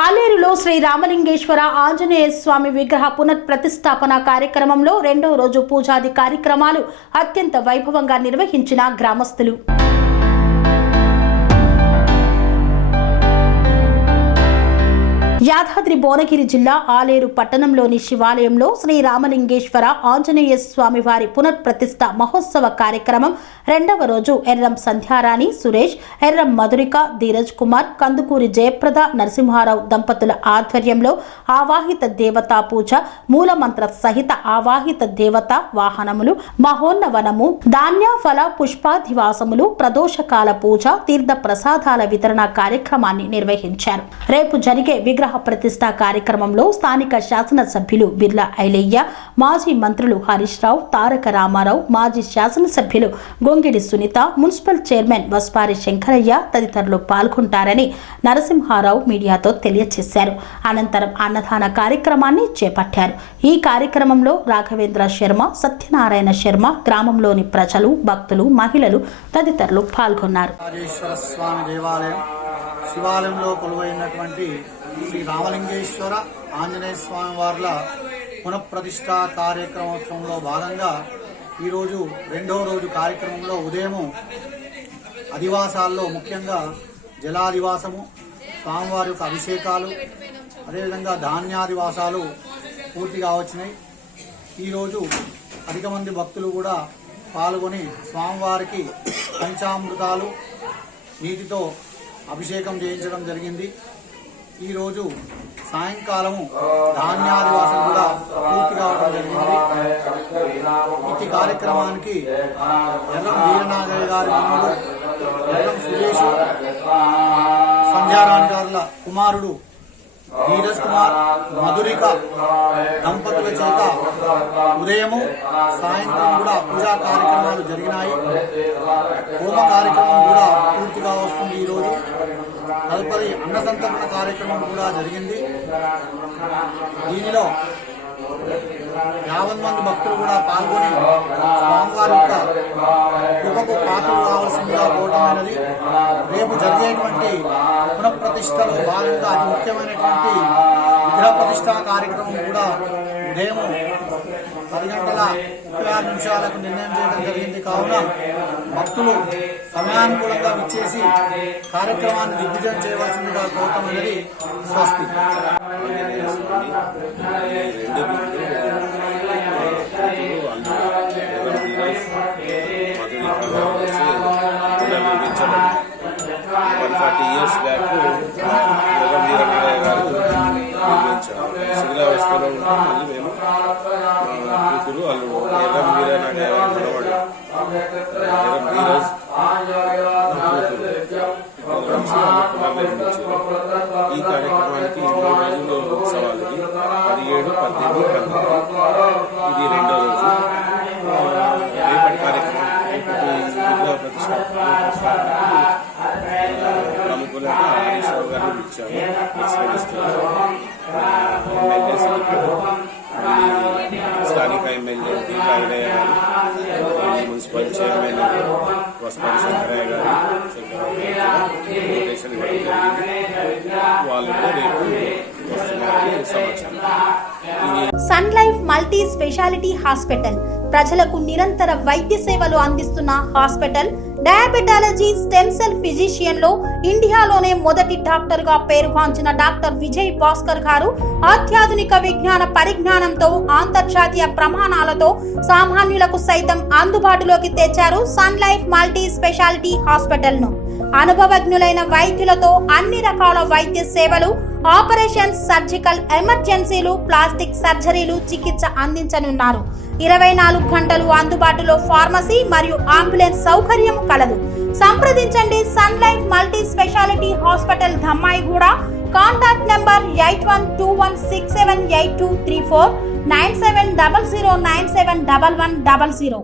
ఆలేరులో శ్రీ రామలింగేశ్వర ఆంజనేయ స్వామి విగ్రహ పునఃప్రతిష్ఠాపన కార్యక్రమంలో రెండవ రోజు పూజాది కార్యక్రమాలు అత్యంత వైభవంగా నిర్వహించిన గ్రామస్తులు. యాదాద్రి భువనగిరి జిల్లా ఆలేరు పట్టణంలోని శివాలయంలో శ్రీ రామలింగేశ్వర ఆంజనేయ స్వామి వారి పునఃప్రతిష్ఠ మహోత్సవ కార్యక్రమం రెండవ రోజు ఎర్రం సంధ్యారాణి సురేష్, ఎర్రం మధురిక, ధీరజ్ కుమార్, కందుకూరి జయప్రద, నరసింహారావు దంపతుల ఆధ్వర్యంలో ఆవాహిత దేవతా పూజ, మూలమంత్ర సహిత ఆవాహిత దేవత వాహనములు, మహోన్నవనము, ధాన్య ఫల పుష్పాధివాసములు, ప్రదోషకాల పూజ, తీర్థ ప్రసాదాల వితరణ కార్యక్రమాన్ని నిర్వహించారు. రేపు జరిగే విగ్రహ ప్రతిష్ఠ కార్యక్రమంలో స్థానిక శాసనసభ్యులు బిర్లా ఐలయ్య, మాజీ మంత్రులు హరీష్ రావు, తారక రామారావు, మాజీ శాసనసభ్యులు గొంగిడి సునీత, మున్సిపల్ చైర్మన్ వస్పారి శంకరయ్య తదితరులు పాల్గొంటారని నరసింహారావు మీడియాతో తెలియజేశారు. అనంతరం అన్నదాన కార్యక్రమాన్ని చేపట్టారు. ఈ కార్యక్రమంలో రాఘవేంద్ర శర్మ, సత్యనారాయణ శర్మ, గ్రామంలోని ప్రజలు, భక్తులు, మహిళలు తదితరులు పాల్గొన్నారు. శివాలయంలో కొలువైనటువంటి శ్రీ రామలింగేశ్వర ఆంజనేయ స్వామి వార్ల పునఃప్రతిష్ఠా కార్యక్రమోత్సవంలో భాగంగా ఈరోజు రెండవ రోజు కార్యక్రమంలో ఉదయం అధివాసాల్లో ముఖ్యంగా జలాదివాసము, స్వామివారి యొక్క అభిషేకాలు, అదేవిధంగా ధాన్యాదివాసాలు పూర్తిగా వచ్చినాయి. ఈరోజు అధిక మంది భక్తులు కూడా పాల్గొని స్వామివారికి పంచామృతాలు, నీటితో అభిషేకం చేయించడం జరిగింది. ఈరోజు సాయంకాలము ధాన్యాదివాసం కూడా పూర్తి కావడం జరిగింది. ఇట్టి కార్యక్రమానికి ఎర్రం వీరనాగయ్య గారి మనవడు, ఎర్రం సురేష్, సంధ్యారాణి గారుల కుమారుడు ధీరజ్ కుమార్, మధురిక దంపతుల చేత ఉదయము సాయంత్రం కూడా పూజా కార్యక్రమాలు జరిగినాయి. హోమ కార్యక్రమం కూడా పూర్తిగా వస్తుంది. ఈరోజు తదుపరి అన్నసంతర్పణ కార్యక్రమం కూడా జరిగింది. దీనిలో 50 మంది భక్తులు కూడా పాల్గొని స్వామివారి యొక్క కృపకు పాత్రలు కావాల్సిందిగా కోరడమైనది. రేపు జరిగేటువంటి పునఃప్రతిష్టలో భాగంగా అతి ముఖ్యమైనటువంటి విగ్రహ ప్రతిష్ఠా కార్యక్రమం కూడా ఉదయం 10:36 నిర్ణయం చేయడం జరిగింది. కావున భక్తులు సమయానుకూలంగా విచ్చేసి కార్యక్రమాన్ని దిగ్విజయం చేయవలసిందిగా కోరటమైనది. స్వస్తి. ఇయర్స్ బ్యాక్ ఎర్రం వీరనాగయ్య గారు నిర్మించారు. శిథిలావస్థలో ఉంటే మళ్ళీ మేము కూతురు అల్లుడు ఎర్రం వీరనాగయ్య గారు మనవాడు ఎర్రం ధీరజ్ పునర్నిర్మించారు. ఈ కార్యక్రమానికి 3 రోజులు ఉత్సవాలకి 17, 18, 19 ఇది రెండో రోజు. రేపటి కార్యక్రమం విగ్రహ ప్రతిష్ఠ ప్రముఖులుగా హరీష్ రావు గారిని ఇచ్చాము. స్థానిక ఎమ్మెల్యే బిర్లా ఐలయ్య గారు, మున్సిపల్ చైర్మన్ వస్పారి శంకరయ్య గారు నోటేషన్ ఇవ్వడం జరిగింది. వాళ్ళు రేపు వస్తున్నారని సమాచారం. Sun Life multi speciality hospital ప్రజలకు నిరంతర వైద్య సేవలు అందిస్తున్న hospital. Diabetology, stem cell physician లో ఇండియాలోనే మొదటి డాక్టర్ గా పేరుగాంచిన డాక్టర్ విజయ్ భాస్కర్ గారు అత్యాధునిక విజ్ఞాన పరిజ్ఞానంతో అంతర్జాతీయ ప్రమాణాలతో సామాన్యులకు సైతం అందుబాటులోకి తెచ్చారు Sun Life multi speciality hospital ను. అనుభవజ్ఞులైన వైద్యులతో అన్ని రకాల వైద్య సేవలు, ఆపరేషన్స్, సర్జికల్ ఎమర్జెన్సీలు, ప్లాస్టిక్ సర్జరీలు, చికిత్స అందించనున్నారు. 24 గంటలు అందుబాటులో ఫార్మసీ మరియు అంబులెన్స్ సౌకర్యం కలదు. సంప్రదించండి Sun Life multi speciality hospital, Dammaiguda. Contact number 8121678234, 9700971100.